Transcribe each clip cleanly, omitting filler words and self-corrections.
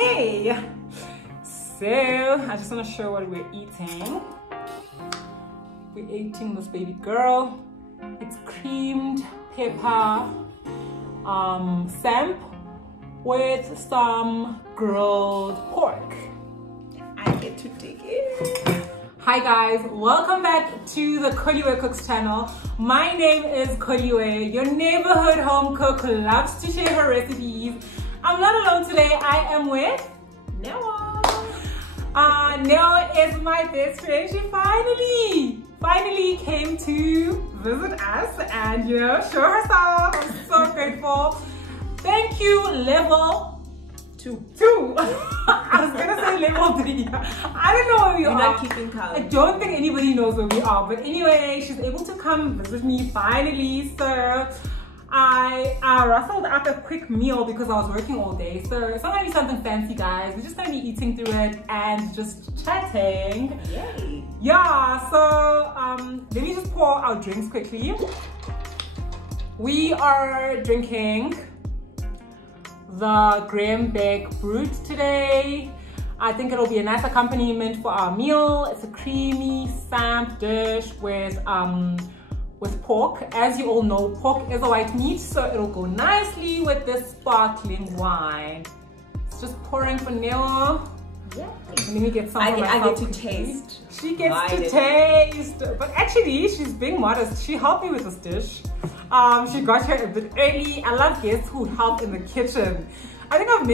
Okay, so I just want to show what we're eating. We're eating this baby girl. It's creamed pepper samp with some grilled pork. I get to dig in. Hi guys, welcome back to the Kholiwe Cooks channel. My name is Kholiwe, your neighborhood home cook who loves to share her recipes. I'm not alone today, I am with Noah. Noah is my best friend. She finally came to visit us and show herself. I'm so grateful. Thank you, level 2. I was gonna say level 3. I don't know where we are. You're not keeping count. I don't think anybody knows where we are. But anyway, she's able to come visit me finally. So I rustled up a quick meal because I was working all day. So it's not gonna be something fancy, guys. We're just gonna be eating through it and just chatting. Yay. Yeah, so let me just pour our drinks quickly. We are drinking the Graham Beck Brut today. I think it'll be a nice accompaniment for our meal. It's a creamy samp dish with pork. As you all know, pork is a white meat, so it'll go nicely with this sparkling wine. It's just pouring for Noah. Yeah. Let me get some. I get to taste. She gets to taste. But actually, she's being modest. She helped me with this dish. She got here a bit early. I love guests who help in the kitchen. I think I haven't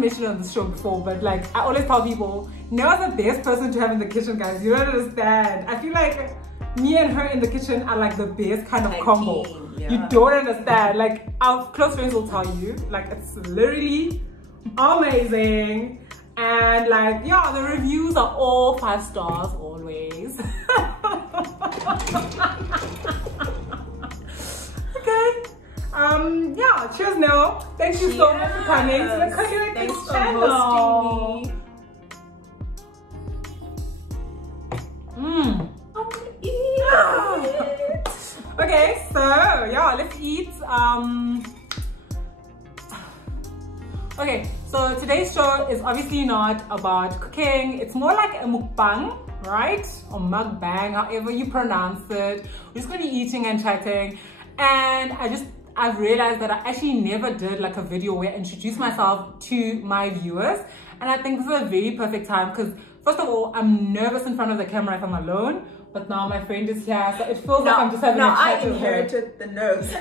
mentioned it on this show before, but like I always tell people, Noah's the best person to have in the kitchen, guys. You don't understand. I feel like me and her in the kitchen are like the best kind of combo. Yeah. You don't understand. Like our close friends will tell you, like it's literally amazing. And like, yeah, the reviews are all 5 stars always. Okay. Yeah, cheers Noah. Thank you so much for coming to the Kholiwe Cooks channel. Okay, so yeah, let's eat. Okay, so today's show is obviously not about cooking. It's more like a mukbang, right? Or mukbang, however you pronounce it. We're just gonna be eating and chatting. And I've realized that I actually never did like a video where I introduce myself to my viewers. And I think this is a very perfect time because first of all, I'm nervous in front of the camera if I'm alone. But now my friend is here, so it feels like I'm just having a chat with her. I inherited the nerves.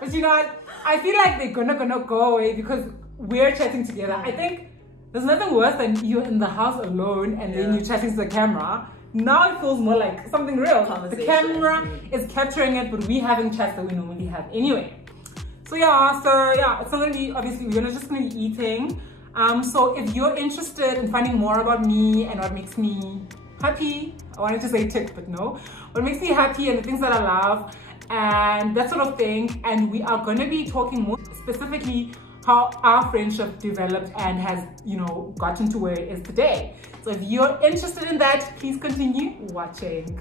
But you know what? I feel like they're gonna go away because we're chatting together. I think there's nothing worse than you're in the house alone and then you're chatting to the camera. Now it feels more like something real. The camera is capturing it, but we having chats that we normally have anyway. So yeah, it's not gonna be, obviously we're just gonna be eating. So if you're interested in finding more about me and what makes me happy, I wanted to say tick, but no. What makes me happy and the things that I love and that sort of thing. And we are going to be talking more specifically how our friendship developed and has, gotten to where it is today. So if you're interested in that, please continue watching.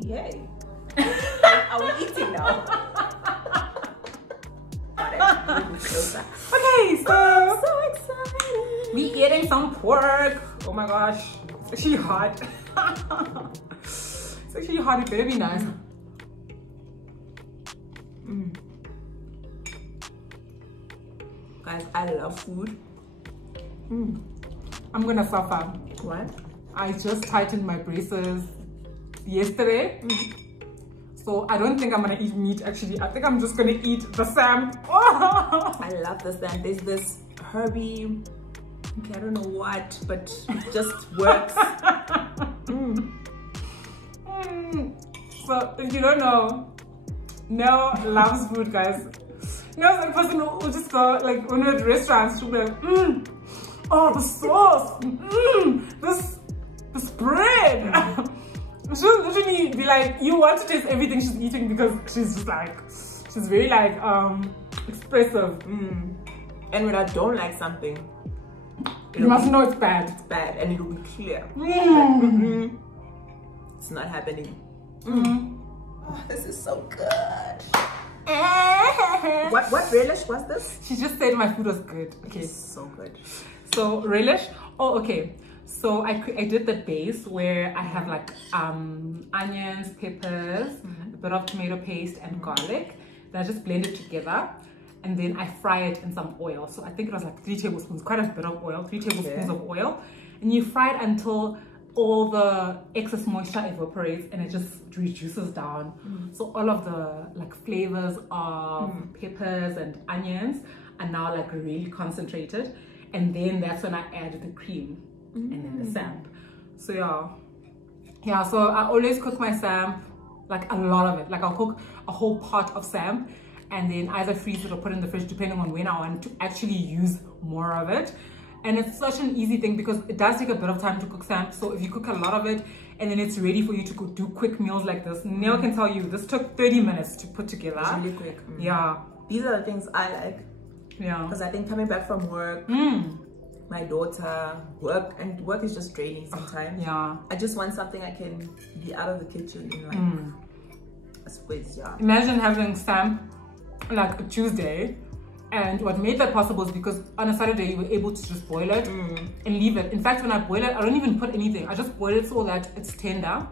Yay. Are we eating now? Okay, so I'm so excited. we eating some pork. Oh my gosh, it's actually hot. It's actually hot. It better be nice. Guys, I love food. I'm gonna suffer. What? I just tightened my braces yesterday. So I don't think I'm gonna eat meat actually. I think I'm just gonna eat the samp. I love the samp. There's this herby, okay, I don't know what, but it just works. So if you don't know, Noah loves food, guys. Noah's the person who will just go like when we're at restaurants, she'll be like, oh the sauce, this bread. She'll literally be like, you want to taste everything she's eating because she's just like, she's very like expressive. And when I don't like something, you must know it's bad. It's bad and it'll be clear. It's not happening. Oh, this is so good. What relish was this? She just said my food was good. Okay. So good. So relish. Oh, okay. So I did the base where I have like onions, peppers, a bit of tomato paste and garlic. Then I just blend it together, and then I fry it in some oil. So I think it was like 3 tablespoons, quite a bit of oil, 3 tablespoons of oil, and you fry it until all the excess moisture evaporates and it just reduces down. So all of the like flavors of peppers and onions are now like really concentrated, and then that's when I add the cream and then the samp. So yeah, so I always cook my samp, like a lot of it. Like I'll cook a whole pot of samp and then either freeze it or put it in the fridge depending on when I want to actually use more of it. And it's such an easy thing because it does take a bit of time to cook samp. So if you cook a lot of it and then it's ready for you to do quick meals like this, Neo can tell you this took 30 minutes to put together. It's really quick. Yeah. These are the things I like. Yeah. Because I think coming back from work, my daughter, work is just draining sometimes. Yeah. I just want something I can be out of the kitchen in like a space. Yeah. Imagine having samp like a Tuesday. And what made that possible is because on a Saturday you were able to just boil it and leave it. In fact, when I boil it, I don't even put anything. I just boil it so that it's tender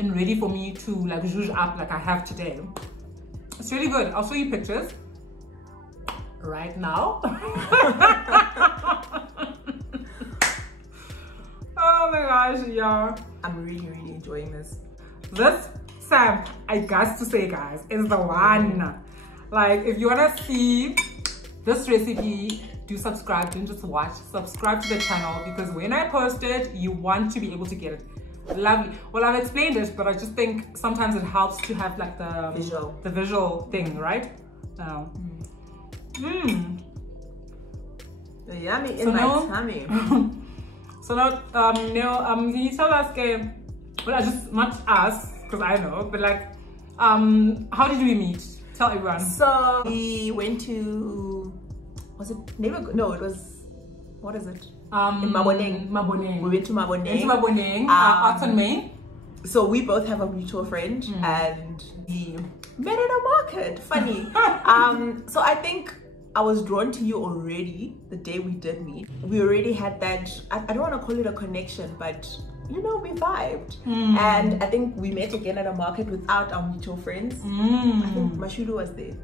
and ready for me to like zhuzh up like I have today. It's really good. I'll show you pictures right now. Oh my gosh, yeah. I'm really enjoying this. This samp, I got to say, guys, is the one. Like, if you wanna see this recipe, do subscribe, don't just watch. Subscribe to the channel because when I post it, you want to be able to get it. Lovely. Well, I've explained it, but I just think sometimes it helps to have like the visual thing, right? Yummy in my tummy. So now, Neil, can you tell us, well, I just not us, because I know, but like, how did we meet? Tell everyone. So we went to, was it neighborhood? No, it was, what is it? In Maboneng. Maboneng. We went to Maboneng. Into Maboneng, Arts and Main. So we both have a mutual friend and we met at a market. Funny. So I think I was drawn to you already the day we did meet. We already had that, I don't want to call it a connection, but you know, we vibed. And I think we met again at a market without our mutual friends. I think Mashudu was there.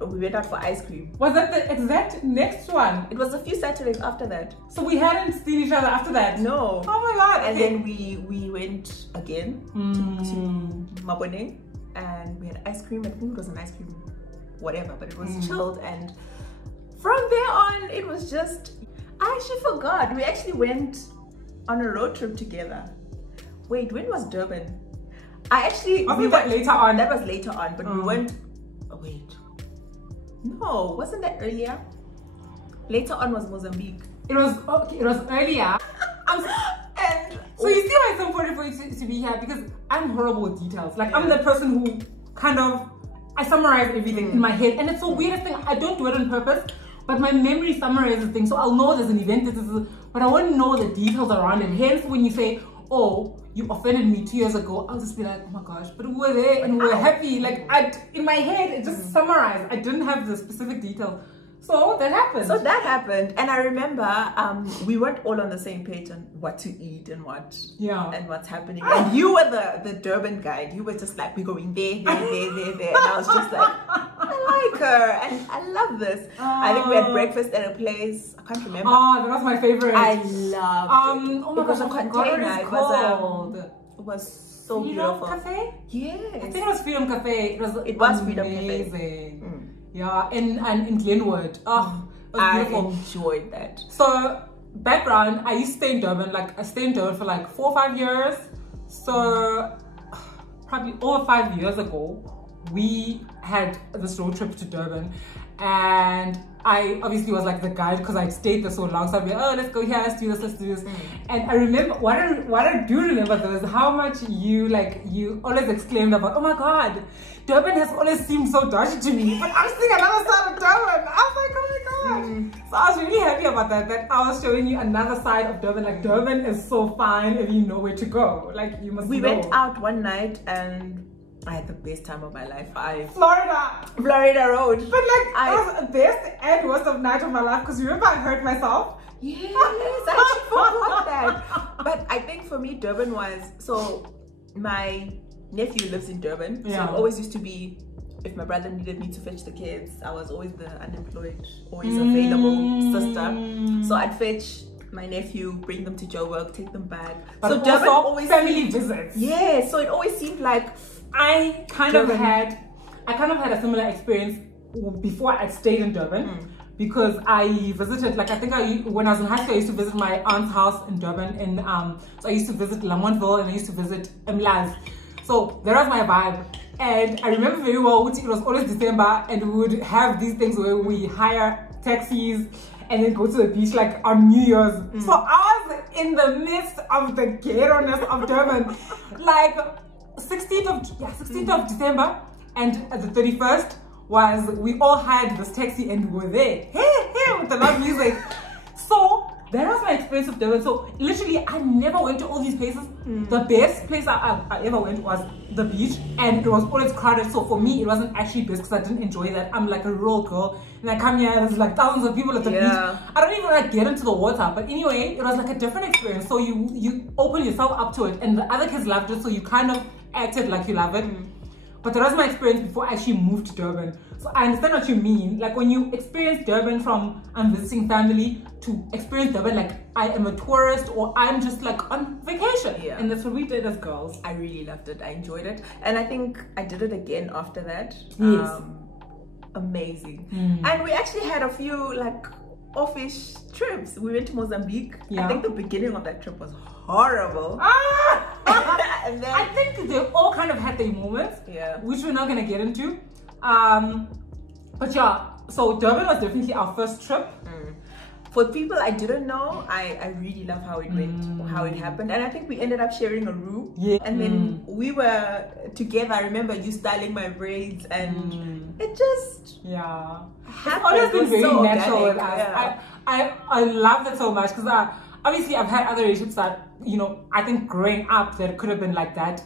We went out for ice cream. Was that the exact next one? It was a few Saturdays after that. So we hadn't seen each other after that? No. Oh my god. And then we went again to Maboneng and we had ice cream. I think it was an ice cream, whatever, but it was chilled. And from there on, it was just, I actually forgot. We actually went on a road trip together. Wait, when was Durban? Later on? That was later on, but we went, wait. No, wasn't that earlier? Later on was Mozambique. It was earlier. And so you see why it's important for you to be here, because I'm horrible with details. Like I'm the person who kind of, I summarize everything in my head, and it's the weirdest thing. I don't do it on purpose, but my memory summarizes things. So I'll know there's an event, but I won't know the details around it. Hence, when you say, oh, you offended me 2 years ago, I'll just be like, oh my gosh, but we were there and we were happy. Like, in my head, it just summarized. I didn't have the specific details. So that happened. And I remember we weren't all on the same page on what to eat and what's happening. And you were the Durban guide. You were just like, we're going there. And I was just like, I like her and I love this. I think we had breakfast at a place. I can't remember. Oh, that was my favorite. I loved it. Oh my gosh, I forgot what it's called. It was so Freedom beautiful. Cafe? Yes. I think it was Freedom Cafe. It was Freedom Cafe. Yeah, and in Glenwood. Oh, it was beautiful. I enjoyed that. So, background, I used to stay in Durban. Like, I stayed in Durban for like 4 or 5 years. So, probably over 5 years ago, we had this road trip to Durban. And I obviously was like the guide because I stayed there so long. So I'd be like, oh, let's go here, let's do this. And I remember, what I do remember though is how much you always exclaimed about, oh my God, Durban has always seemed so dodgy to me. But I'm seeing another side of Durban. I was like, oh my gosh. So I was really happy about that I was showing you another side of Durban. Like Durban is so fine if you know where to go. Like you must We went out one night and I had the best time of my life. Florida Road. But like, it was the best and worst of night of my life, because remember I hurt myself? Yes, I actually forgot that. But I think for me, Durban was, so my nephew lives in Durban. So it always used to be, if my brother needed me to fetch the kids, I was always the unemployed, always available sister. So I'd fetch my nephew, bring them to Joburg, take them back. But so Durban always family visits. Yeah, so it always seemed like I kind of had a similar experience before I stayed in Durban, because I visited, like, I think when I was in high school, I used to visit my aunt's house in Durban, and so I used to visit Lamontville and I used to visit Mlaz. So that was my vibe. And I remember very well, it was always December, and we would have these things where we hire taxis and then go to the beach like on New Year's. So I was in the midst of the ghetto-ness of Durban, like 16th of December, and the 31st was, we all had this taxi and we were there, hey, with the loud music. So that was my experience of Durban. So literally, I never went to all these places. The best place I ever went was the beach, and it was always crowded. So for me, it wasn't actually best because I didn't enjoy that. I'm like a rural girl, and I come here, there's like thousands of people at the beach. I don't even like get into the water. But anyway, it was like a different experience. So you open yourself up to it, and the other kids loved it, so you kind of acted like you love it. But that was my experience before I actually moved to Durban. So I understand what you mean. Like when you experience Durban from I'm visiting family to experience Durban like I am a tourist or I'm just like on vacation. And that's what we did as girls. I really loved it. I enjoyed it. And I think I did it again after that. Yes. Amazing. And we actually had a few like offish trips. We went to Mozambique. I think the beginning of that trip was horrible. And then, I think they all kind of had their moments, which we're not gonna get into. But yeah, so Durban was definitely our first trip. For people I didn't know, I really love how it went, how it happened. And I think we ended up sharing a room. And then we were together. I remember you styling my braids, and it just happened. It's always been very so natural with us. I love that so much, because obviously I've had other relationships that, you know, I think growing up that could have been like that.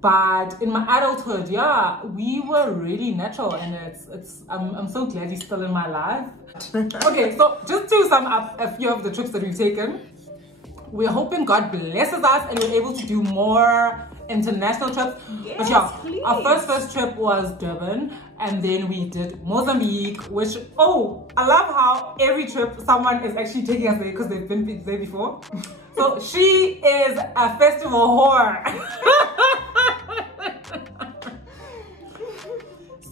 But in my adulthood, we were really natural, and I'm so glad he's still in my life. Okay, so just to sum up a few of the trips that we've taken, we're hoping God blesses us and we're able to do more international trips. But our first trip was Durban, and then we did Mozambique, which, I love how every trip someone is actually taking us there because they've been there before. So she is a festival whore.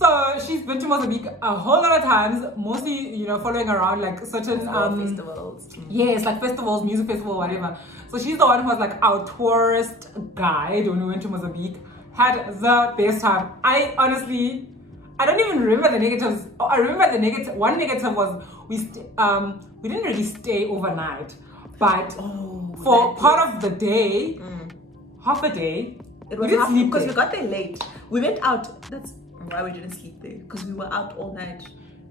So she's been to Mozambique a whole lot of times, mostly, you know, following around like certain festivals. Yes, like festivals, music festival, whatever. So she's the one who was like our tourist guide when we went to Mozambique. Had the best time. I don't even remember the negatives. I remember the negative. One negative was we didn't really stay overnight, but for part of the day, half a day, it was half because we got there late. We went out. That's why we didn't sleep there, because we were out all night.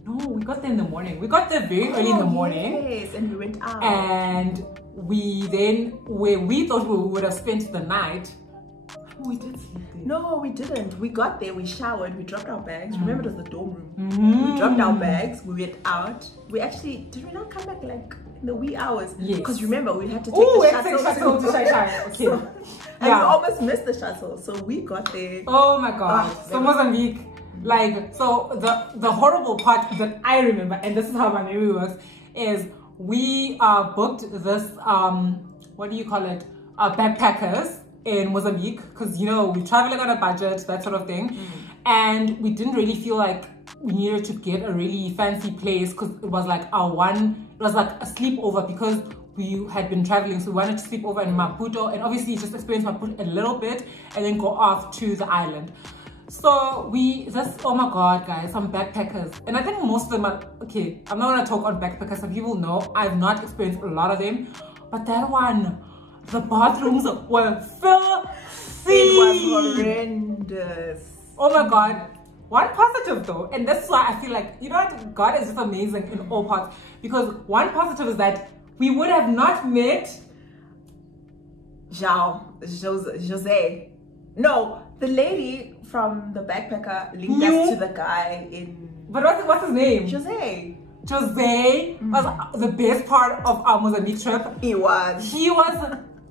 No, we got there in the morning. We got there very early in the morning. Yes, and we went out. And we then, where we thought we would have spent the night, we did sleep there. No, we didn't. We got there, we showered, we dropped our bags. Remember, it was the dorm room. We dropped our bags, we went out. We actually, did we not come back like in the wee hours? Yes. Because remember, we had to take the shuttle to Shai. Okay. So, and we almost missed the shuttle, so we got there. Oh my god. So Mozambique, like, so the horrible part that I remember, and this is how my memory works, is we booked this what do you call it, backpackers in Mozambique, because, you know, we're traveling on a budget, that sort of thing. And we didn't really feel like we needed to get a really fancy place, because it was like it was like a sleepover, because we had been traveling, so we wanted to sleep over in Maputo and obviously just experience Maputo a little bit and then go off to the island. So oh my god guys, some backpackers, and I think most of them are, okay, I'm not gonna talk on backpackers, some people know I've not experienced a lot of them, but that one, the bathrooms were filthy. It was horrendous. Oh my god. One positive though, and that's why I feel like, you know what, God is just amazing in all parts, because one positive is that we would have not met Jose. No, the lady from the backpacker linked us to the guy in. But what's his name? Jose. Jose was the best part of our Mozambique trip. He was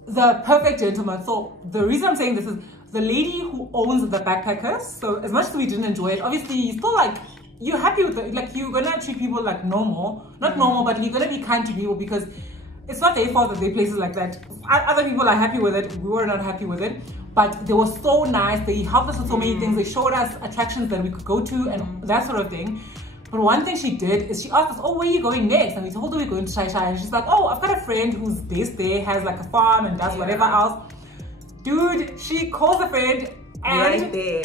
the perfect gentleman. So the reason I'm saying this is the lady who owns the backpackers. So as much as we didn't enjoy it, obviously you still like, you're happy with it. Like you're gonna treat people like normal, not normal, but you're gonna be kind to people because it's not their fault that they places like that. Other people are happy with it. We were not happy with it. But they were so nice. They helped us with so many things. They showed us attractions that we could go to and that sort of thing. But one thing she did is she asked us, oh, where are you going next? And we told her we're going to Shai Shai. And she's like, oh, I've got a friend who's based there, has like a farm and does whatever else. Dude, she calls a friend and, right there.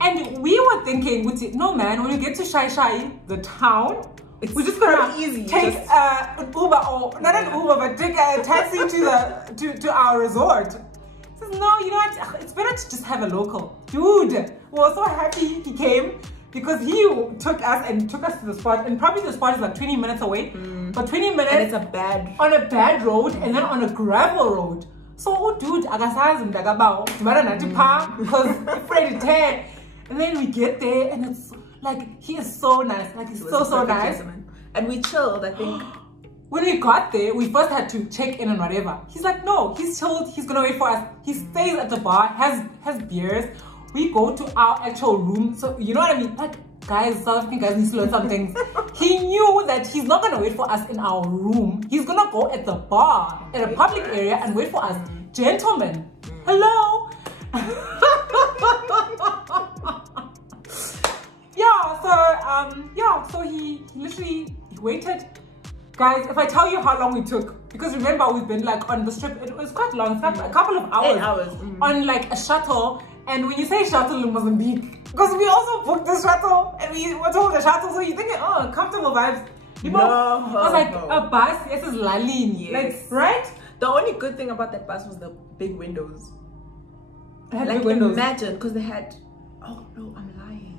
And we were thinking, no man, when you get to Shai Shai, the town, we're just gonna take an Uber, or not an Uber, but take a taxi to our resort. She says, no, you know what? It's better to just have a local. Dude, we were so happy he came because he took us to the spot, and probably the spot is like 20 minutes away. But 20 minutes and it's on a bad road, and then on a gravel road. So, oh, dude, agasazi mdagabao, tumara nati pa, because afraid to tear. And then we get there, and it's like, he is so nice. Like, he's so nice. Gentleman. And we chilled, I think. When we got there, we first had to check in and whatever. He's like, no, he's chilled. He's gonna wait for us. He stays at the bar, has beers. We go to our actual room. So, you know what I mean? Like, guys, South African guys need to learn some things. He knew that he's not gonna wait for us in our room. He's gonna go at the bar, at a public area, and wait for us. Gentlemen, hello. So he literally waited. Guys, if I tell you how long we took, because remember we've been like on the strip, it was quite long, a couple of hours. 8 hours. On like a shuttle. And when you say shuttle in Mozambique, because we also booked the shuttle and we were told the shuttle, so you're thinking, oh, comfortable vibes. I was like, a bus, this is Lalin. Yes. Like, right? The only good thing about that bus was the big windows. It had like, big windows. Imagine, because they had, oh no, I'm lying.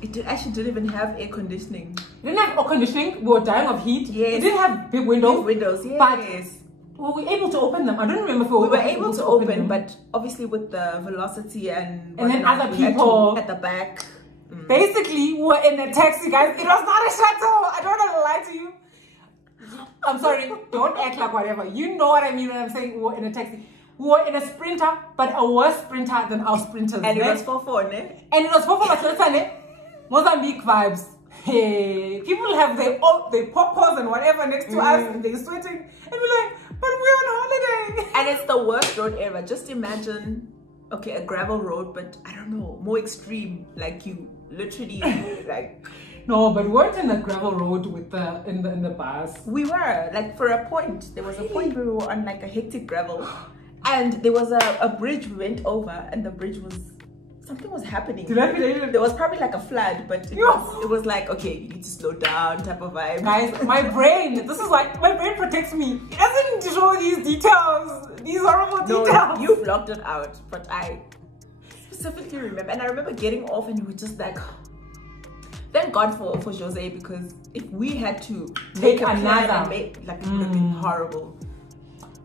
It actually didn't even have air conditioning. It didn't have air conditioning. We were dying of heat. Yes. It didn't have big windows. Big windows, yes. But we were able to open them. I don't remember if we were able to open them, but obviously with the velocity and then other people at the back. Basically, we were in a taxi, guys. It was not a shuttle. I don't want to lie to you. I'm sorry. Don't act like whatever. You know what I mean when I'm saying we were in a taxi. We were in a Sprinter, but a worse Sprinter than our Sprinters. And it was 4-4, ne? And it was 4-4, Mozambique vibes. Hey, people have their pop-pos and whatever next to us, and they're sweating, and we're like, but we're on holiday. And it's the worst road ever. Just imagine, okay, a gravel road, but I don't know, more extreme. Like you literally like. No, but we weren't in the gravel road with the in the bus. We were like for a point. There was a point where we were on like a hectic gravel, and there was a bridge we went over, and the bridge was. Something was happening. There was probably like a flood, but it was like, okay, you need to slow down type of vibe. Guys, my brain, this is like, my brain protects me. It doesn't show these details, these horrible details. You blocked it out, but I specifically remember. And I remember getting off and we were just like, thank God for Jose, because if we had to take another, it would have been horrible.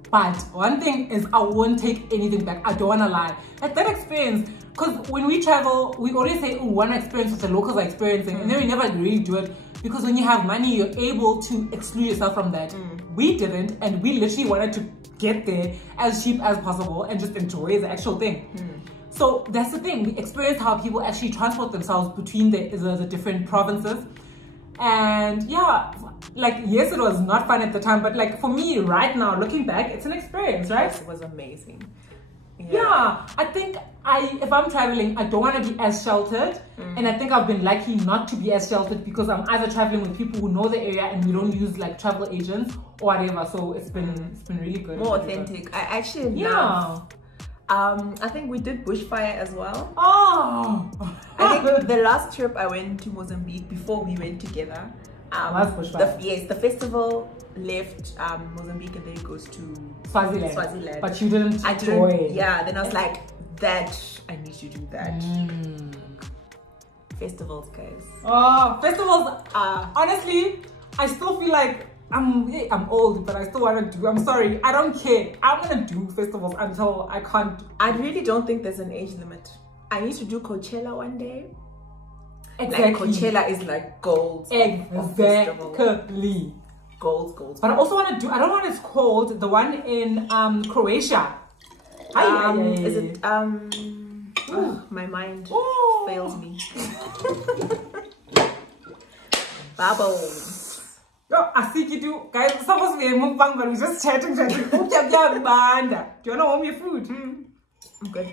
But one thing is, I won't take anything back. I don't want to lie. Like that experience, because when we travel, we always say, oh, one experience what the locals are experiencing, and then we never really do it. Because when you have money, you're able to exclude yourself from that. We didn't, and we literally wanted to get there as cheap as possible and just enjoy the actual thing. So that's the thing. We experienced how people actually transport themselves between the different provinces. And yeah, like, yes, it was not fun at the time, but like for me right now, looking back, it's an experience, right? It was amazing. Yeah, I think if I'm traveling, I don't want to be as sheltered. And I think I've been lucky not to be as sheltered because I'm either traveling with people who know the area and we don't use like travel agents or whatever. So it's been really good. More authentic. I actually love. I think we did bushfire as well. Oh! I think the last trip I went to Mozambique before we went together. The festival left Mozambique and then it goes to Swaziland. But you didn't enjoy. Yeah, then I was like, I need to do that. Festivals, guys. Oh, festivals. Honestly, I still feel like I'm old, but I still want to do. I'm sorry, I don't care. I'm gonna do festivals until I can't. I really don't think there's an age limit. I need to do Coachella one day. Exactly. Like Coachella is like gold. Exactly. Gold. But I also want to do, I don't know what it's called, the one in Croatia. Is it my mind fails me. Bubbles. Yo, I see you do, guys. It's supposed to be a mukbang, but we're just chatting. Do you want to warm your food? I'm good.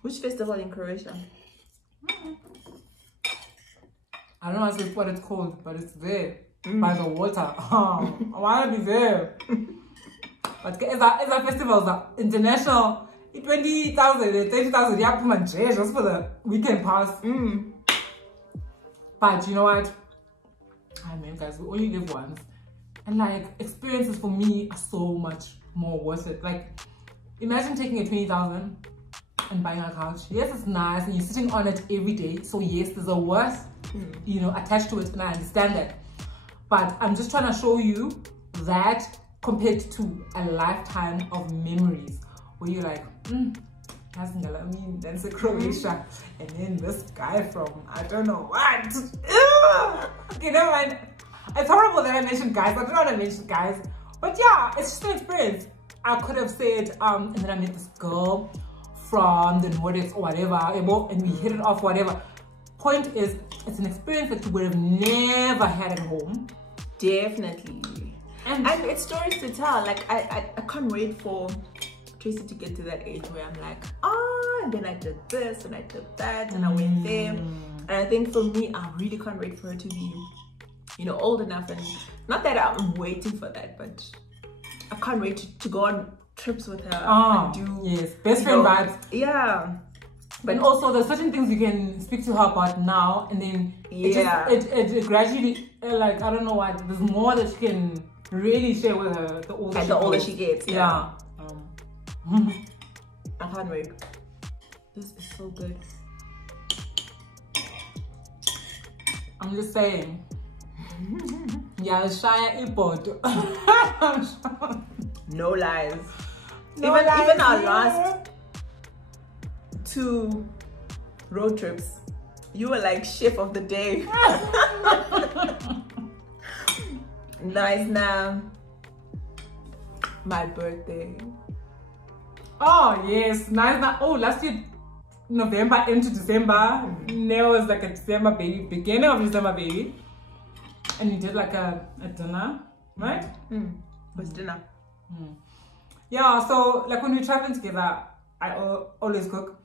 Which festival in Croatia? I don't know what it's called, but it's there by the water. I want to be there. But it's a festival, it's international. 20,000, 30,000, yeah, put my just for the weekend pass. But you know what? I mean, guys, we only live once, and like experiences for me are so much more worth it. Like, imagine taking a 20,000 and buying a couch. Yes, it's nice, and you're sitting on it every day. So yes, there's a worth, you know, attached to it, and I understand that. But I'm just trying to show you that compared to a lifetime of memories, where you're like, that's a Croatia, and then this guy from I don't know what. Okay, never mind. It's horrible that I mentioned guys. I don't want to mention guys, but yeah, it's just an experience. I could have said, and then I met this girl from the Nordics or whatever, and we hit it off, whatever. Point is, it's an experience that you would have never had at home. Definitely. And it's stories to tell. Like I can't wait for Tracy to get to that age where I'm like, and then I did this and I did that and I went there. And I think for me, I really can't wait for her to be, you know, old enough. And not that I'm waiting for that, but I can't wait to go on trips with her and do best friend vibes. Yeah. But also there's certain things you can speak to her about now, and then it gradually, like, I don't know what, there's more that you can really share with her the older she gets. Yeah. I can't wait. This is so good. I'm just saying. Yeah, Shaya Ipot. No lies. Even our last 2 road trips, you were like chef of the day. Nice. Now my birthday. Oh yes, nice. Oh, last year November into December. Neo was like a December baby, beginning of December baby, and you did like a dinner, right? Was dinner. Yeah. So like when we're traveling together, I always cook,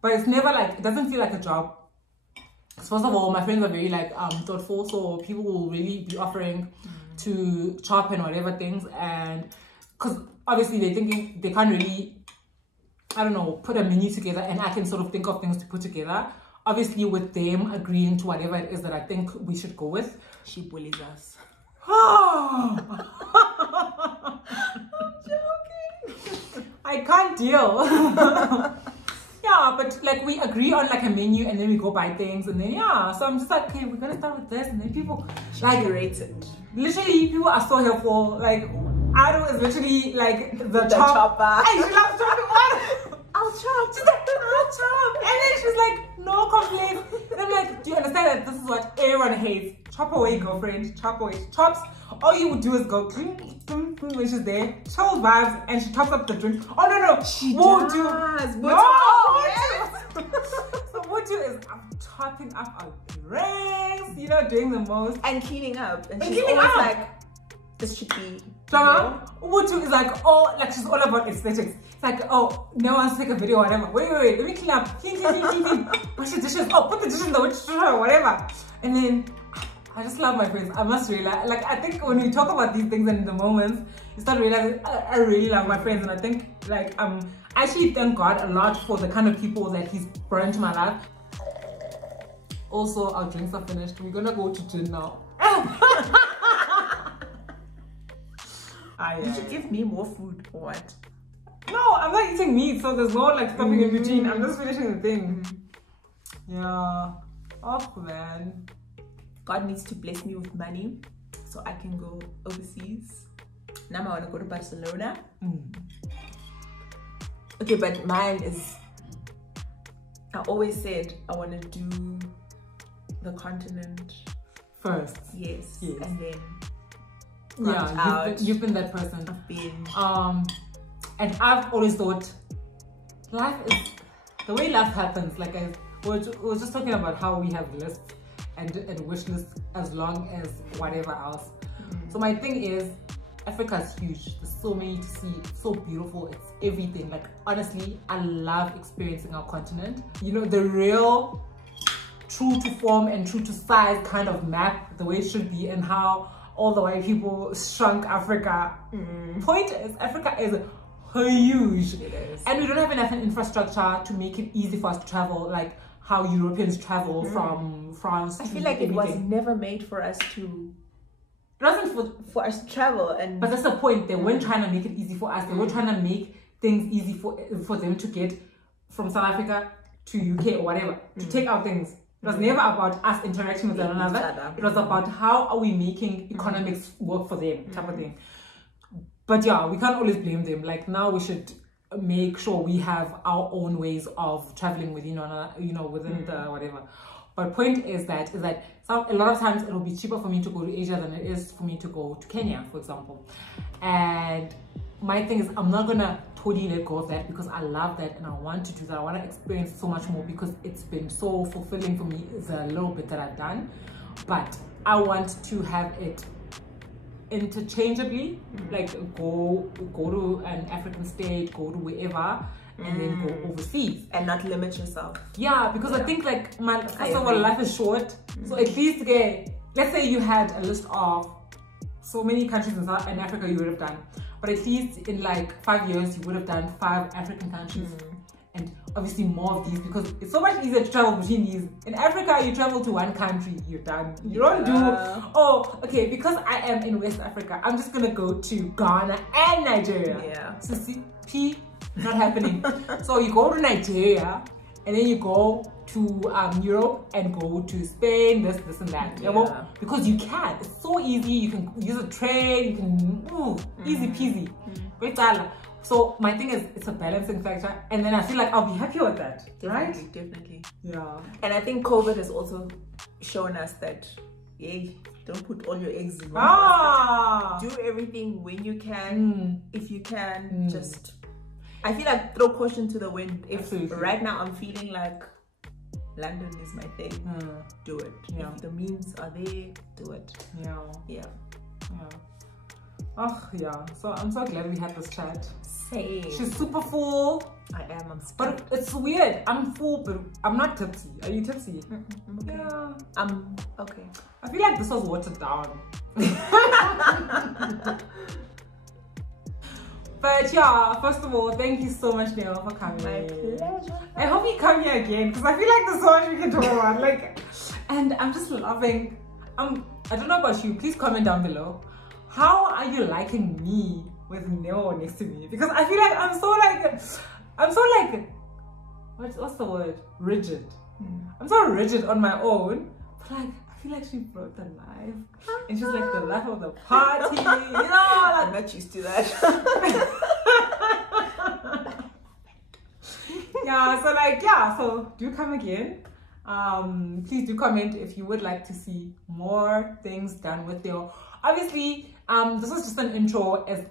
but it's never like, it doesn't feel like a job. First of all, my friends are very like thoughtful, so people will really be offering to chop and whatever things, and because obviously they're thinking they can't really, I don't know, put a menu together, and I can sort of think of things to put together. Obviously with them agreeing to whatever it is that I think we should go with. She bullies us. I'm joking. I can't deal. Yeah, but like we agree on like a menu, and then we go buy things, and then so I'm just like, okay, we're gonna start with this, and then people like rates it. Literally, people are so helpful. Like Ado is literally like the chopper. And she loves chopping. I'll chop. She's like, I'll chop. And then she's like, no complaints. And I'm like, do you understand that this is what everyone hates? Chop away, girlfriend. Chop away. She chops. All you would do is go when she's there, chill vibes, and she tops up the drink. Oh no, she does. So what do is I'm topping up our drinks, you know, doing the most and cleaning up, and she's always like, this should be. Ubutu is like, oh, like she's all about aesthetics. It's like, oh, no one's take a video or whatever. Wait, let me clean up. Clean. Wash the dishes. Oh, put the dishes in the or whatever. And then I just love my friends. I must realize, like, I think when we talk about these things and in the moments, you start realizing I really love my friends, and I think like I actually thank God a lot for the kind of people that He's brought into my life. Also, our drinks are finished. We're gonna go to gin now. You should give me more food or what? No, I'm not eating meat, so there's no like stopping in between. I'm just finishing the thing. Yeah. Oh man. God needs to bless me with money so I can go overseas. Now I want to go to Barcelona. Okay, but mine is, I always said I want to do the continent first. Yes. Yes. And then yeah, you've been that person. I've been. And I've always thought life is the way life happens. Like we were just talking about how we have lists and wish lists as long as whatever else. So my thing is, Africa is huge. There's so many to see. It's so beautiful. It's everything. Like honestly, I love experiencing our continent. You know, the real true to form and true to size kind of map, the way it should be, and how all the white people shrunk Africa. Point is, Africa is huge. It is. And we don't have enough infrastructure to make it easy for us to travel, like how Europeans travel from France. I feel like it was never made for us to. It wasn't for us to travel, and but that's the point. They weren't trying to make it easy for us. They were trying to make things easy for them to get from South Africa to UK or whatever, to take out things. It was never about us interacting with one another. It was about how are we making economics work for them, type of thing. But yeah, we can't always blame them. Like now we should make sure we have our own ways of traveling within within the whatever. But point is that a lot of times it will be cheaper for me to go to Asia than it is for me to go to Kenya, for example. And my thing is, I'm not gonna totally let go of that because I love that and I want to do that. I want to experience so much more because it's been so fulfilling for me, the little bit that I've done. But I want to have it interchangeably, like go to an African state, go to wherever, and then go overseas and not limit yourself. Yeah, because I think like first of all, life is short. So at least let's say you had a list of so many countries in Africa you would have done, but at least in like 5 years you would have done 5 African countries. And obviously more of these because it's so much easier to travel between these. In Africa, you travel to one country, you're done. You don't do, because I am in West Africa, I'm just gonna go to Ghana and Nigeria. Yeah. So see, not happening. So you go to Nigeria and then you go to Europe and go to Spain, this and that. Yeah. Because you can. It's so easy. You can use a train, you can move, easy peasy. Great dollar. So my thing is, it's a balancing factor, and then I feel like I'll be happier with that, right? Definitely. Yeah. And I think COVID has also shown us that, don't put all your eggs in one basket. Do everything when you can, if you can. Just, I feel like throw caution to the wind. If right now I'm feeling like London is my thing, do it. Yeah. If the means are there, do it. Yeah. Oh yeah. So I'm so glad we had this chat. Same. She's super full. I am. I'm but it's weird. I'm full, but I'm not tipsy. Are you tipsy? Okay. Yeah. I'm okay. I feel like this was watered down. But yeah, first of all, thank you so much, Neil, for coming. My pleasure. I hope you come here again because I feel like there's so much we can talk about. And I'm just loving. I don't know about you. Please comment down below. How are you liking me with Neo next to me? Because I feel like I'm so like what's the word? Rigid. I'm so rigid on my own. But like I feel like she brought the life. And she's like the life of the party. I'm not used to that. So do come again. Please do comment if you would like to see more things done with Theo. Obviously, this was just an intro as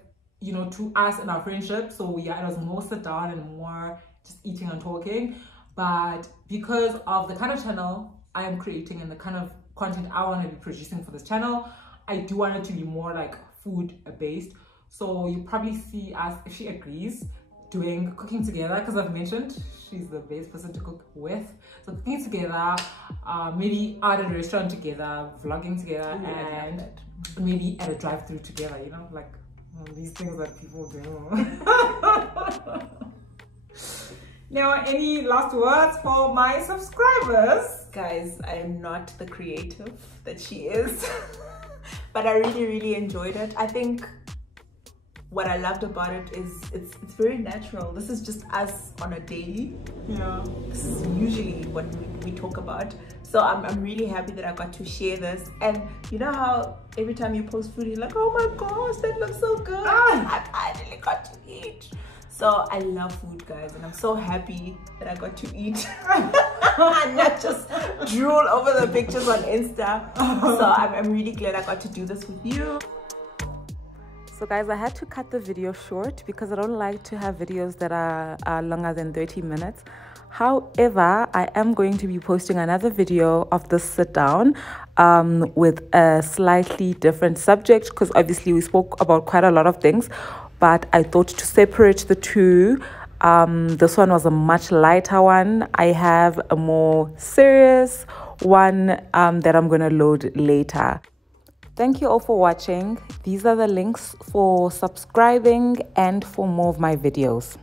to us and our friendship. So yeah, it was more sit down and more just eating and talking. But because of the kind of channel I am creating and the kind of content I want to be producing for this channel, I do want it to be more like food based. So you probably see us, if she agrees, doing cooking together, because I've mentioned she's the best person to cook with. So cooking together, maybe out at a restaurant together, vlogging together, and maybe at a drive-through together, these things that people do. Now, any last words for my subscribers? Guys, I am not the creative that she is, but I really, really enjoyed it. I think what I loved about it is it's very natural. This is just us on a daily. Yeah. This is usually what we talk about. So I'm really happy that I got to share this. And you know how every time you post food, you're like, oh my gosh, that looks so good. I finally got to eat. So I love food, guys, and I'm so happy that I got to eat and not just drool over the pictures on Insta. So I'm really glad I got to do this with you. So guys, I had to cut the video short because I don't like to have videos that are longer than 30 minutes. However, I am going to be posting another video of this sit down with a slightly different subject, because obviously we spoke about quite a lot of things, but I thought to separate the two. This one was a much lighter one. I have a more serious one that I'm going to load later. Thank you all for watching. These are the links for subscribing and for more of my videos.